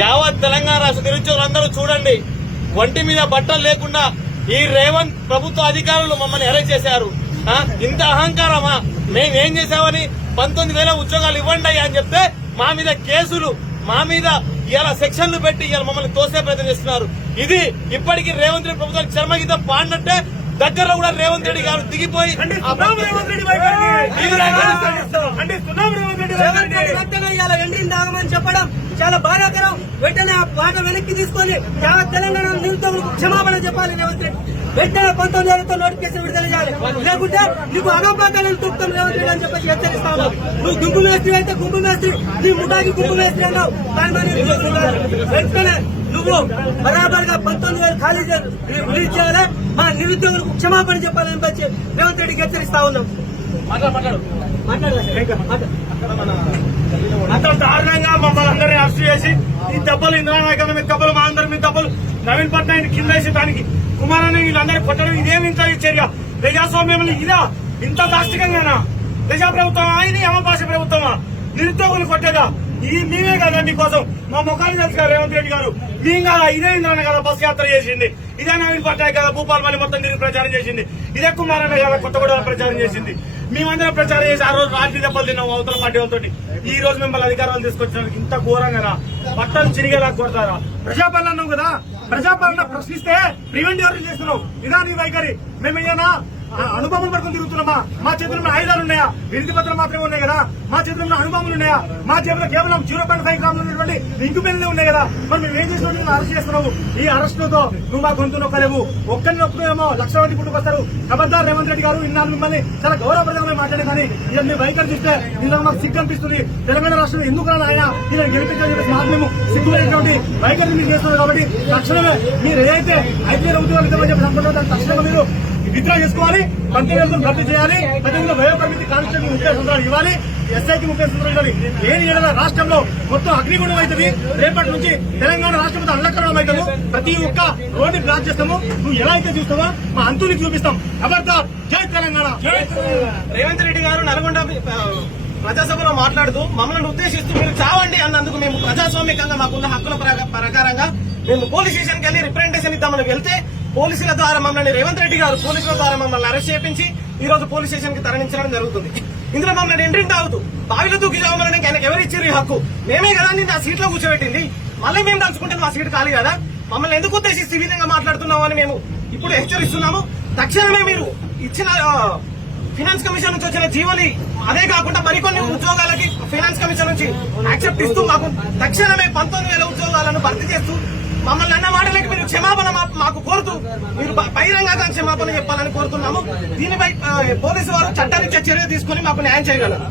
యావత్ తెలంగాణ రాష్ట్ర నిరుద్యోగులందరూ చూడండి, ఒంటి మీద బట్టలు లేకుండా ఈ రేవంత్ ప్రభుత్వ అధికారులు మమ్మల్ని అరెస్ట్ చేశారు. ఇంత అహంకారమా? మేమేం చేశామని 19,000 ఉద్యోగాలు ఇవ్వండి అని చెప్తే మా మీద కేసులు, మా మీద ఇలా సెక్షన్లు పెట్టి ఇలా మమ్మల్ని తోసే ప్రయత్నం చేస్తున్నారు. ఇది ఇప్పటికీ రేవంత్ రెడ్డి ప్రభుత్వానికి చర్మగీతం పాడినట్టే. దగ్గరలో కూడా రేవంత్ రెడ్డి గారు దిగిపోయి చెప్పడం చాలా బాధాకరం. వెంటనే ఆ పాట వెనక్కి తీసుకొని తెలంగాణ నిరుద్యోగులకు క్షమాపణ చెప్పాలి రేవంత్ రెడ్డి. వెంటనే 19,000తో నోటిఫికేషన్ విడుదల చేయాలి. లేకుంటే నీకు అగోపాకాలను తొక్కుతాం రేవంత్ రెడ్డి అని చెప్పి హెచ్చరిస్తాను. నువ్వు గుంపు మేస్త్రి అయితే గుంపు మేస్త్రి, నీ ముఠాకి గుంపు మేస్త్రి అన్నావు. వెంటనే నువ్వు బరాబర్ గా 19,000 ఖాళీ రిలీజ్ చేయాలి. మా నిరుద్యోగులకు క్షమాపణ చెప్పాలని చెప్పి రేవంత్ రెడ్డికి హెచ్చరిస్తా ఉన్నాం. అంత దారుణంగా మమ్మల్ని అందరినీ అరెస్ట్ చేసి ఈ దెబ్బలు ఇంద్రానాయక మీద దెబ్బలు, మా అందరి మీద దెబ్బలు, నవీన్ పట్నాయక్ కింద వేసి దానికి కుమారాన్ని వీళ్ళందరూ కొట్టడం ఇదేమి ఇంత చర్య? ప్రజాస్వామ్యం ఇదా? ఇంత దాష్టికంగానా? ప్రజాప్రభుత్వమా ఇది? అమభాష ప్రభుత్వమా? నిరుద్యోగులు కొట్టేదా? ఈ మేమే కదా మీకోసం మా ముఖాలు తెలుసు కదా రేవంత్ రెడ్డి గారు. మేము కదా ఇదే ఇంద్రాన్న కదా బస్ యాత్ర చేసింది, ఇదే నవీన్ పట్నాయక్ కదా భూపాలపల్లి మొత్తం తిరిగి ప్రచారం చేసింది, ఇదే కుమారన్న కదా కొత్తగూడ ప్రచారం చేసింది. మేమందరం ప్రచారం చేసి ఆ రోజు రాత్రి దెబ్బలు తిన్నాం అవతల పార్టీ వాళ్ళతో. ఈ రోజు మిమ్మల్ని అధికారాలు తీసుకొచ్చినందుకు ఇంత ఘోరంగా బట్టలు చిరిగేలా కొడతారా? ప్రజాపాలన అన్నావు కదా, ప్రజాపాలన ప్రశ్నిస్తే ప్రివెంటివ్ అరెస్ట్ చేస్తున్నావు. ఇదా నీ వైఖరి? మేమేనా అనుభవం పడుకుని తిరుగుతున్నామా? మా చేతుల్లో ఆయుధాలు ఉన్నాయా? వినతి పత్రం మాత్రమే ఉన్నాయి కదా. మా చేతుల్లో అనుభవాలు ఉన్నాయా? మా చేతిలో కేవలం 0.5 గ్రాములు ఉన్నటువంటి ఇంకు పెళ్లి ఉన్నాయి కదా. మరి మేము ఏం చేసినట్టు అరెస్ట్ చేస్తున్నావు? ఈ అరెస్టుతో నువ్వు మా గొంతు నొక్కలేవు. ఒక్కరిని నొక్కునేమో 1,00,000 మంది పుట్టుకొస్తారు. ఖబర్దార్ రేవంత్ రెడ్డి గారు, ఇన్నాళ్ళు మిమ్మల్ని చాలా గౌరవప్రదంగా మాట్లాడే కానీ ఇలా మీ వైఖరి చూస్తే ఇలా మాకు సిగ్గు అనిపిస్తుంది. తెలంగాణ రాష్ట్రంలో ఎందుకు రాని ఆయన ఇలా గెలిపించాలని చెప్పేసి మాకు మేము సిగ్గులేటువంటి వైఖరి మీరు చేస్తున్నారు. కాబట్టి తక్షణమే మీరు ఏదైతే 5,000 ఉద్యోగాలు ఇద్దామని చెప్పి అనుకుంటున్నారో దాన్ని తక్షణంగా మీరు విత్డ్రా చేసుకోవాలి. 19,000 రద్దు చేయాలి. 18 వయోపరిమితి కానిస్టేబుల్ 30 సంవత్సరాలు ఇవ్వాలి. ఎస్ఐకి 30 సంవత్సరాలు ఇవ్వాలి. లేని ఏదైనా రాష్ట్రంలో మొత్తం అగ్నిగుండం అవుతుంది. రేపటి నుంచి తెలంగాణ రాష్ట్రం మొత్తం అల్లకరణం అవుతాము. ప్రతి ఒక్క రోడ్డు బ్లాక్ చేస్తాము. నువ్వు ఎలా అయితే చూస్తావో మా అంతుని చూపిస్తాం. ఖబర్దార్, జై తెలంగాణ. రేవంత్ రెడ్డి గారు నల్గొండ ప్రజాసభలో మాట్లాడుతూ మమ్మల్ని ఉద్దేశిస్తూ మీరు చావండి అన్నందుకు మేము ప్రజాస్వామికంగా మాకున్న హక్కుల ప్రకారంగా మేము పోలీస్ స్టేషన్కి వెళ్లి రిప్రజెంటేషన్ ఇద్దామని వెళ్తే పోలీసుల ద్వారా మమ్మల్ని రేవంత్ రెడ్డి గారు పోలీసుల ద్వారా మమ్మల్ని అరెస్ట్ చేయించి ఈ రోజు పోలీస్ స్టేషన్ కి తరలించడం జరుగుతుంది. ఇందులో మమ్మల్ని ఎంట్రీ తాగుతూ బావిలో దూకి చావమని ఆయనకు ఎవరు ఇచ్చారు ఈ హక్కు? మేమే కదా నిన్న ఆ సీట్ లో కూర్చోబెట్టింది. మళ్ళీ మేము తలుచుకుంటే మా సీట్ ఖాళీ కదా. మమ్మల్ని ఎందుకు ఉద్దేశిస్తే ఈ విధంగా మాట్లాడుతున్నాము అని మేము ఇప్పుడు హెచ్చరిస్తున్నాము. తక్షణమే మీరు ఇచ్చిన ఫైనాన్స్ కమిషన్ నుంచి వచ్చిన జీవోని అదే కాకుండా మరికొన్ని ఉద్యోగాలకి ఫైనాన్స్ కమిషన్ నుంచి యాక్సెప్ట్ ఇస్తూ మాకు తక్షణమే 19,000 ఉద్యోగాలను భర్తీ చేస్తూ మమ్మల్ని అన్న మాటలకి మీరు క్షమాపణ మాకు కోరుతూ మీరు బహిరంగంగా క్షమాపణ చెప్పాలని కోరుతున్నాము. దీనిపై పోలీసు వారు చట్టారీత్యా చర్య తీసుకుని మాకు న్యాయం చేయగలరు.